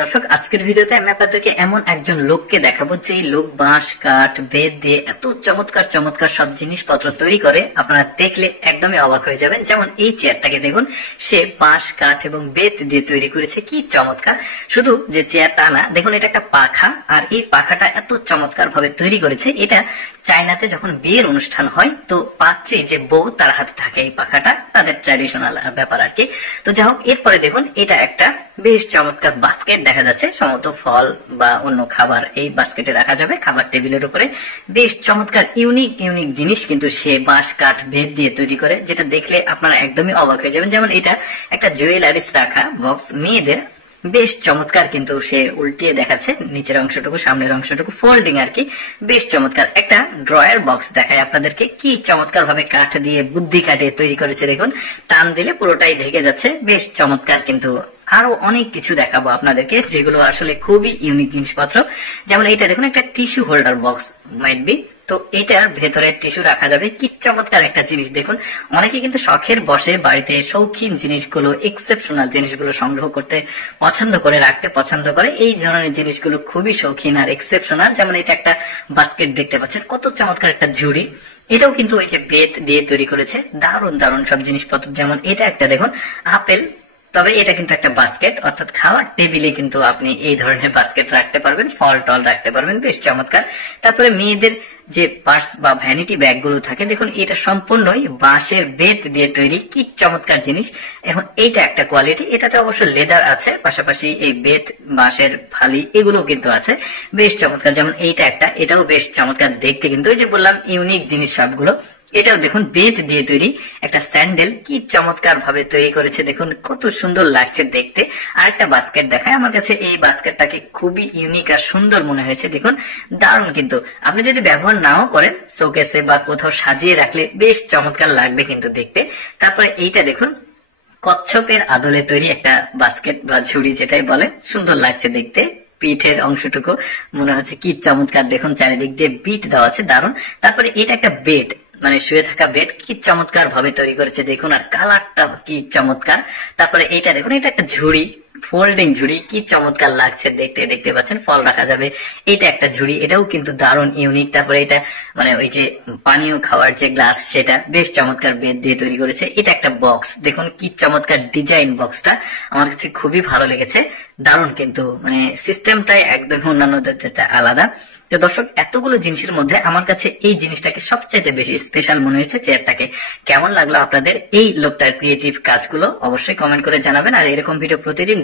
দর্শক, আজকের ভিডিওতে আমি আপনাদেরকে এমন একজন লোককে দেখাবো যে লোক বাঁশ কাঠ বেত দিয়ে এত চমৎকার চমৎকার সব জিনিসপত্র তৈরি করে, আপনারা দেখলে একদমই অবাক হয়ে যাবেন। যেমন এই চেয়ারটাকে দেখুন, সে বাঁশ কাঠ এবং বেত দিয়ে তৈরি করেছে, কি চমৎকার। শুধু যে চেয়ারটা না, দেখুন এটা একটা পাখা, আর এই পাখাটা এত চমৎকার ভাবে তৈরি করেছে। এটা চায়নাতে যখন বিয়ের অনুষ্ঠান হয়, তো পাত্রী যে বউ তার হাতে থাকে এই পাখাটা, তাদের ট্র্যাডিশনাল ব্যাপার আর কি। তো যাই হোক, এরপরে দেখুন এটা একটা বেশ চমৎকার বাস্কেট দেখা যাচ্ছে, সম্ভবত ফল বা অন্য খাবার এই বাস্কেটে রাখা যাবে, খাবার টেবিলের উপরে। বেশ চমৎকার ইউনিক ইউনিক জিনিস কিন্তু সে বাঁশ কাঠ বেত দিয়ে তৈরি করে, যেটা দেখলে আপনারা একদমই অবাক হয়ে যাবেন। যেমন এটা একটা জুয়েলারিস রাখা বক্স, মেয়েদের, বেশ চমৎকার। কিন্তু সে উল্টিয়ে দেখাচ্ছে, নিচের অংশটুকু সামনের অংশটুকু ফোল্ডিং আর কি, বেশ চমৎকার। একটা ড্রয়ার বক্স দেখায় আপনাদেরকে, কি চমৎকার ভাবে কাঠ দিয়ে বুদ্ধি কাটিয়ে তৈরি করেছে। দেখুন টান দিলে পুরোটাই ঢেকে যাচ্ছে, বেশ চমৎকার। কিন্তু আরো অনেক কিছু দেখাবো আপনাদেরকে, যেগুলো আসলে খুবই ইউনিক জিনিসপত্র। যেমন এইটা দেখুন, একটা tissue holder box might be, তো এটার ভেতরে টিস্যু রাখা যাবে, কি চমৎকার একটা জিনিস। দেখুন অনেকে কিন্তু শখের বসে বাড়িতে শৌখিন জিনিসগুলো, এক্সেপশনাল জিনিসগুলো সংগ্রহ করতে পছন্দ করে, রাখতে পছন্দ করে। এই ধরনের জিনিসগুলো খুবই শৌখিন আর এক্সেপশনাল। যেমন এটা একটা বাস্কেট দেখতে পাচ্ছেন, কত চমৎকার একটা ঝুড়ি। এটাও কিন্তু ওই যে বেত দিয়ে তৈরি করেছে, দারুণ দারুণ সব জিনিসপত্র। যেমন এটা একটা দেখুন আপেল, তবে এটা কিন্তু একটা বাস্কেট, অর্থাৎ খাওয়ার টেবিলে কিন্তু আপনি এই ধরনের বাস্কেট রাখতে পারবেন, ফল টল রাখতে পারবেন, বেশ চমৎকার। তারপরে মেয়েদের যে পার্স বা ভ্যানিটি ব্যাগ গুলো থাকে, দেখুন এটা সম্পূর্ণই বাঁশের বেত দিয়ে তৈরি, কি চমৎকার জিনিস। এখন এইটা একটা কোয়ালিটি, এটাতে অবশ্য লেদার আছে, পাশাপাশি এই বেত বাঁশের ফালি এগুলো কিন্তু আছে, বেশ চমৎকার। যেমন এইটা একটা, এটাও বেশ চমৎকার দেখতে। কিন্তু ওই যে বললাম ইউনিক জিনিস সবগুলো। এটাও দেখুন বেত দিয়ে তৈরি একটা স্যান্ডেল, কি চমৎকার ভাবে তৈরি করেছে, দেখুন কত সুন্দর লাগছে দেখতে। আর একটা বাস্কেট দেখায়, আমার কাছে এই বাস্কেটটাকে খুবই ইউনিক আর সুন্দর মনে হয়েছে। দেখুন দারুণ, কিন্তু আপনি যদি ব্যবহার নাও করেন, শোকেসে বা কোথাও সাজিয়ে রাখলে বেশ চমৎকার লাগবে কিন্তু দেখতে। তারপরে এইটা দেখুন, কচ্ছপের আদলে তৈরি একটা বাস্কেট বা ঝুড়ি যেটাই বলে, সুন্দর লাগছে দেখতে। পিঠের অংশটুকু মনে হচ্ছে কি চমৎকার, দেখুন চারিদিক দিয়ে বিট দেওয়া আছে, দারুণ। তারপরে এটা একটা বেড, মানে শুয়ে থাকা বেড, কি চমৎকার ভাবে তৈরি করেছে দেখুন, আর কালারটা কি চমৎকার। তারপরে এইটা দেখুন, এটা একটা ঝুড়ি, ফোল্ডিং ঝুড়ি, কি চমৎকার লাগছে দেখতে। দেখতে পাচ্ছেন ফল রাখা যাবে, এটা একটা ঝুড়ি, এটাও কিন্তু দারুণ ইউনিক। তারপরে এটা মানে ওই যে পানীয় খাওয়ার যে গ্লাস, সেটা বেশ চমৎকার বেত দিয়ে তৈরি করেছে। এটা একটা বক্স, দেখুন কি চমৎকার ডিজাইন, বক্সটা আমার কাছে খুবই ভালো লেগেছে, দারুণ। কিন্তু মানে সিস্টেমটাই একদম অন্যান্যদের আলাদা। তো দর্শক, এতগুলো জিনিসের মধ্যে আমার কাছে এই জিনিসটাকে সবচেয়ে বেশি স্পেশাল মনে হয়েছে, চেয়ারটাকে। কেমন লাগলো আপনাদের এই লোকটার ক্রিয়েটিভ কাজগুলো অবশ্যই কমেন্ট করে জানাবেন। আর এরকম ভিডিও প্রতিদিন